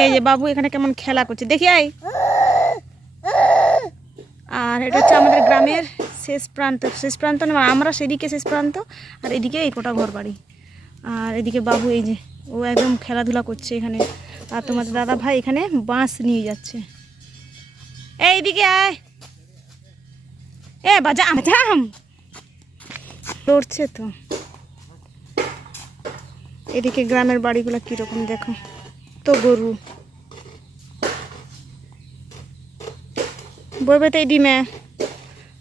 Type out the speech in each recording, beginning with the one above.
এই যে বাবু এখানে কেমন খেলা করছে? দেখি আই আর এটা হচ্ছে আমাদের গ্রামের শেষ প্রান্ত। শেষ প্রান্ত না আমরা সেদিকে শেষ প্রান্ত, আর এদিকে এই কোটা ঘর বাড়ি আর এদিকে বাবু এই যে, ও একদম খেলাধুলা করছে এখানে। আর তোমাদের দাদা ভাই এখানে বাঁশ নিয়ে যাচ্ছে। এইদিকে আয়। এ বাজাম বাজাম লড়ছে তো। এদিকে গ্রামের বাড়িগুলো কীরকম দেখো? তো গরু। বইবে তো এই ডিমে।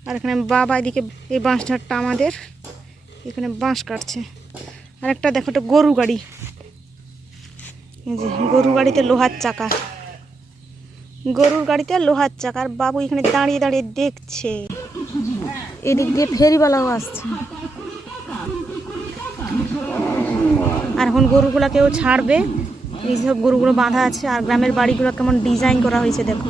আর এখানে বাবা এদিকে এই বাঁশ ঝাড়টা আমাদের। এখানে বাঁশ কাটছে। আর একটা দেখো তো গরু গাড়ি। যে গরু গাড়িতে লোহার চাকা। গরুর গাড়িতে লোহার চাকা। আর বাবু এখানে দাঁড়িয়ে দাঁড়িয়ে দেখছে। এদিক দিয়ে ফেরিওয়ালাও আসছে। আর এখন গরুগুলো কেউ ছাড়বে। এই সব গরুগুলো বাঁধা আছে আর গ্রামের বাড়িগুলো কেমন ডিজাইন করা হয়েছে দেখো।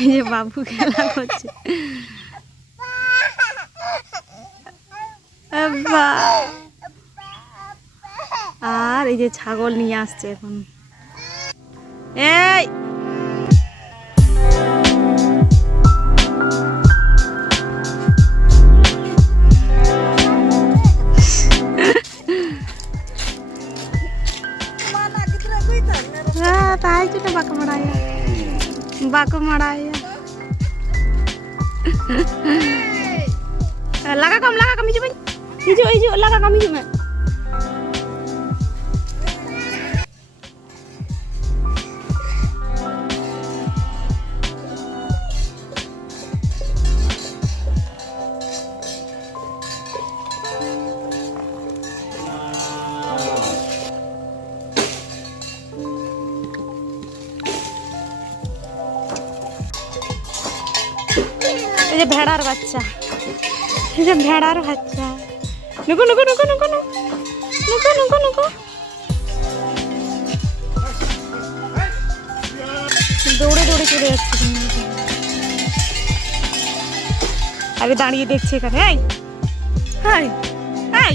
এই যে বাবু খেলা করছে। আর এই যে ছাগল নিয়ে আসছে এখন। Ê! Tại chứ nó bạc mà đây. Bạc mà đây. Laka kam laka kami cuman hijau hijau laka kami cuman এই যে ভেড়ার বাচ্চা। এই যে ভেড়ার বাচ্চা। নুকু নুকু নুকু নুকু নুকু। নুকু নুকু দৌড়ে দৌড়ে চলে যাচ্ছে আরে দাঁড়িয়ে দেখছি এখানে। হাই হাই হাই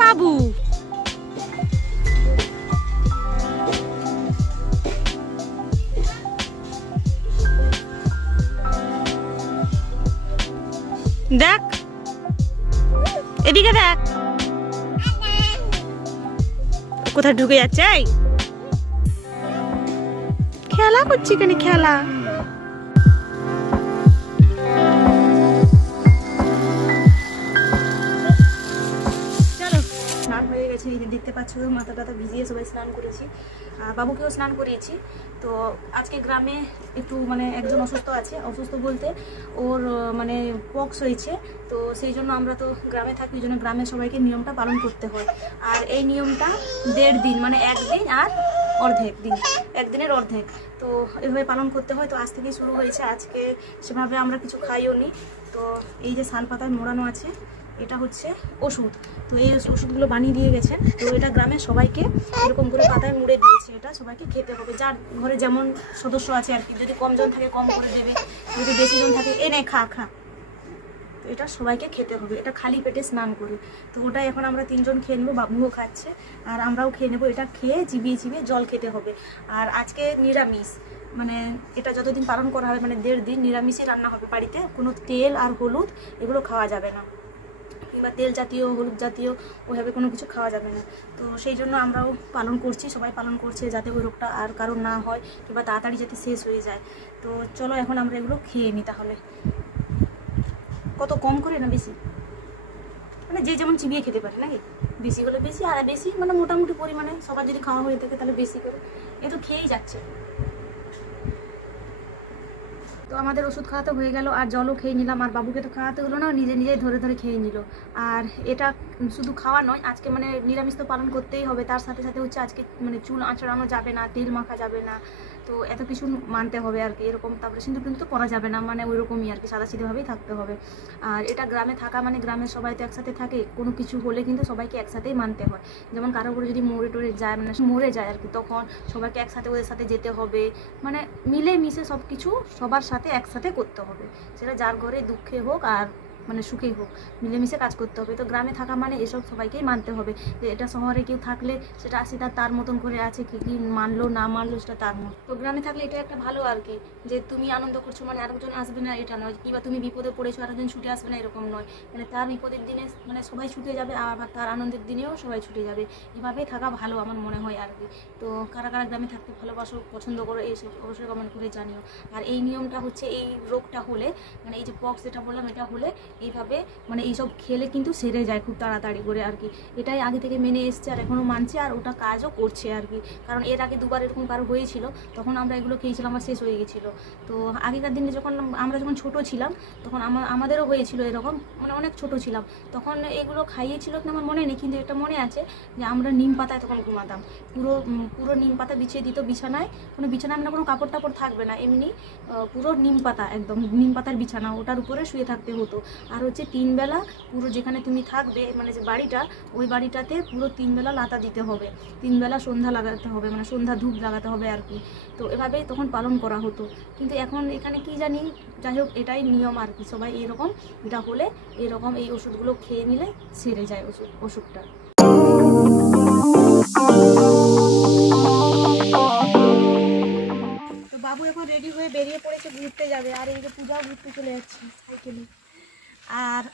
বাবু। দেখ। এদিকে দেখ। কোথায় ঢুকে যাচ্ছে খেলা করছি কেন খেলা? পাচ্ছ মাথা টাথা ভিজিয়ে সবাই স্নান করেছি। বাবুকেও স্নান করিয়েছি। তো আজকে গ্রামে একটু মানে একজন অসুস্থ আছে। অসুস্থ বলতে ওর মানে পক্স হয়েছে। তো সেই জন্য আমরা তো গ্রামে থাকি, ওই জন্য গ্রামের সবাইকে নিয়মটা পালন করতে হয়। আর এই নিয়মটা দেড় দিন মানে একদিন আর অর্ধেক দিন, একদিনের অর্ধেক। তো এভাবে পালন করতে হয়। তো আজ থেকেই শুরু হয়েছে। আজকে সেভাবে আমরা কিছু খাইও নি তো এই যে শাল পাতায় মোড়ানো আছে, এটা হচ্ছে ওষুধ। তো এই ওষুধগুলো বানিয়ে দিয়ে গেছেন তো এটা গ্রামের সবাইকে এরকম করে পাতায় মুড়ে দিয়েছে। এটা সবাইকে খেতে হবে। যার ঘরে যেমন সদস্য আছে আর কি, যদি কম জন থাকে কম করে দেবে। যদি বেশি জন থাকে এ নে খা খা। তো এটা সবাইকে খেতে হবে। এটা খালি পেটে স্নান করে। তো ওটা এখন আমরা তিনজন খেয়ে নেব, বাবুও খাচ্ছে। আর আমরাও খেয়ে নেব। এটা খেয়ে চিবিয়ে চিবিয়ে জল খেতে হবে। আর আজকে নিরামিষ। মানে এটা যতদিন পালন করা হবে মানে দেড় দিন নিরামিষই রান্না হবে বাড়িতে, কোনো তেল আর হলুদ এগুলো খাওয়া যাবে না। কিংবা তেল জাতীয়, হলুদ জাতীয়, ওইভাবে কোনো কিছু খাওয়া যাবে না। তো সেই জন্য আমরাও পালন করছি, সবাই পালন করছে যাতে ওই রোগটা আর কারোর না হয়, কিংবা তাড়াতাড়ি যাতে শেষ হয়ে যায়। তো চলো এখন আমরা এগুলো খেয়ে নিই তাহলে। কত কম করে না বেশি? মানে যে যেমন চিবিয়ে খেতে পারে, নাকি? বেশি হলে বেশি, আর বেশি মানে মোটামুটি পরিমাণে সবার যদি খাওয়া হয়ে থাকে তাহলে বেশি করে। এ তো খেয়েই যাচ্ছে। তো আমাদের ওষুধ খাওয়াতে হয়ে গেল, আর জলও খেয়ে নিলাম, আর বাবুকে তো খাওয়াতে হলো না নিজে নিজেই ধরে ধরে খেয়ে নিল। আর এটা শুধু খাওয়া নয়, আজকে মানে নিরামিষ তো পালন করতেই হবে, তার সাথে সাথে হচ্ছে আজকে মানে চুল আঁচড়ানো যাবে না, তেল মাখা যাবে না, তো এত কিছু মানতে হবে আর কি, এরকম তারপরে সিঁদুর কিন্তু পরা যাবে না মানে ওইরকমই আর কি সাদা সিধেভাবেই থাকতে হবে। আর এটা গ্রামে থাকা মানে গ্রামের সবাই তো একসাথে থাকে, কোনো কিছু হলে কিন্তু সবাইকে একসাথেই মানতে হয়। যেমন কারও করে যদি মরে টরে যায় মানে মরে যায় আর কি, তখন সবাইকে একসাথে ওদের সাথে যেতে হবে মানে মিলে মিশে সব কিছু সবার সাথে একসাথে করতে হবে। সেটা যার ঘরে দুঃখে হোক আর মানে সুখেই হোক, মিলেমিশে কাজ করতে হবে। তো গ্রামে থাকা মানে এসব সবাইকেই মানতে হবে যে এটা শহরে কেউ থাকলে সেটা আসি তার মতন করে আছে, কি কি মানলো, না মানলো সেটা তার মত। তো গ্রামে থাকলে এটা একটা ভালো আর কি, যে তুমি আনন্দ করছ মানে আরেকজন আসবে না, এটা নয়। কিংবা তুমি বিপদে পড়েছো, আরেকজন ছুটে আসবে না, এরকম নয়। মানে তার বিপদের দিনে মানে সবাই ছুটে যাবে, আবার তার আনন্দের দিনেও সবাই ছুটে যাবে। এভাবেই থাকা ভালো আমার মনে হয় আর কি। তো কারা কারা গ্রামে থাকতে ভালোবাসো, পছন্দ করো এইসব অবশ্যই কমেন্ট করে জানিও। আর এই নিয়মটা হচ্ছে, এই রোগটা হলে মানে এই যে পক্স যেটা বললাম, এটা হলে এইভাবে মানে এইসব খেলে কিন্তু সেরে যায় খুব তাড়াতাড়ি করে আর কি। এটাই আগে থেকে মেনে এসছে আর এখনও মানছে আর ওটা কাজও করছে আর কি। কারণ এর আগে দুবার এরকম কারও হয়েছিল, তখন আমরা এগুলো খেয়েছিলাম আর শেষ হয়ে গেছিল। তো আগেকার দিনে যখন আমরা যখন ছোট ছিলাম, তখন আমার আমাদেরও হয়েছিল এরকম মানে অনেক ছোট ছিলাম। তখন এগুলো খাইয়েছিল কিনা আমার মনে নেই, কিন্তু এটা মনে আছে যে আমরা নিম পাতায় তখন ঘুমাতাম। পুরো পুরো নিম পাতা বিছিয়ে দিত বিছানায়, কোনো বিছানায় আমরা কোনো কাপড় টাপড় থাকবে না, এমনি পুরো নিম পাতা একদম, নিম পাতার বিছানা, ওটার উপরে শুয়ে থাকতে হতো। আর হচ্ছে তিনবেলা পুরো যেখানে তুমি থাকবে মানে যে বাড়িটা, ওই বাড়িটাতে পুরো তিনবেলা লাতা দিতে হবে। তিনবেলা সন্ধ্যা লাগাতে হবে মানে সন্ধ্যা ধূপ লাগাতে হবে আর কি। তো এভাবেই তখন পালন করা হতো। কিন্তু এখন এখানে কি জানি, যাই হোক এটাই নিয়ম আর কি, সবাই এরকম এটা হলে এরকম এই ওষুধগুলো খেয়ে নিলে সেরে যায় ওষুধ তো বাবু এখন রেডি হয়ে বেরিয়ে পড়েছে, ঘুরতে যাবে। আর এই যে পূজাও ঘুরতে চলে যাচ্ছে সাইকেলে। আর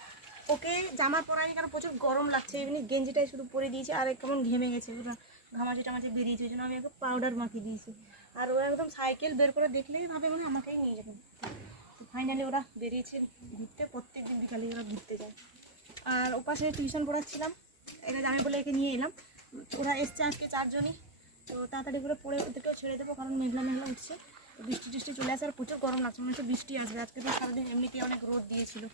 ওকে জামা পরাই কারণ প্রচুর গরম লাগছে, এমনি গেঞ্জিটাই শুধু পরে দিয়েছে আর কেমন ঘেমে গেছে ঘামাচি টামাচি বেরিয়েছে, ওই জন্য আমি ওকে পাউডার মাখিয়ে দিয়েছি। আর ও একদম সাইকেল বের করে দেখলেই ভাবে মানে আমাকেই নিয়ে যাবে। ফাইনালি ওরা বেরিয়েছে ঘুরতে প্রত্যেক দিন বিকালে ওরা ঘুরতে যায়। আর ওপাশে টিউশন পড়াচ্ছিলাম, এটা জামে বলে একে নিয়ে এলাম। ওরা এসছে আজকে চারজনই, তো তাড়াতাড়ি করে পড়ে ওদেরকেও ছেড়ে দেবো, কারণ মেঘলা মেঘলা উঠছে। বৃষ্টি টিষ্টি চলে আসে, আর প্রচুর গরম লাগছে। মনে হচ্ছে বৃষ্টি আসবে। আজকে তো সারাদিন এমনিতেই অনেক রোদ দিয়েছিল।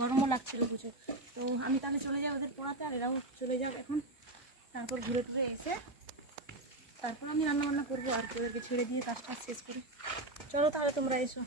গরমও লাগছিল প্রচুর। তো আমি তাহলে চলে যাই ওদের পড়াতে, আর এরাও চলে যাও এখন। তারপর ঘুরে টুরে এসে তারপর আমি রান্না বান্না করব, আর কি ওদেরকে ছেড়ে দিয়ে কাজটা শেষ করি। চলো তাহলে তোমরা এসো।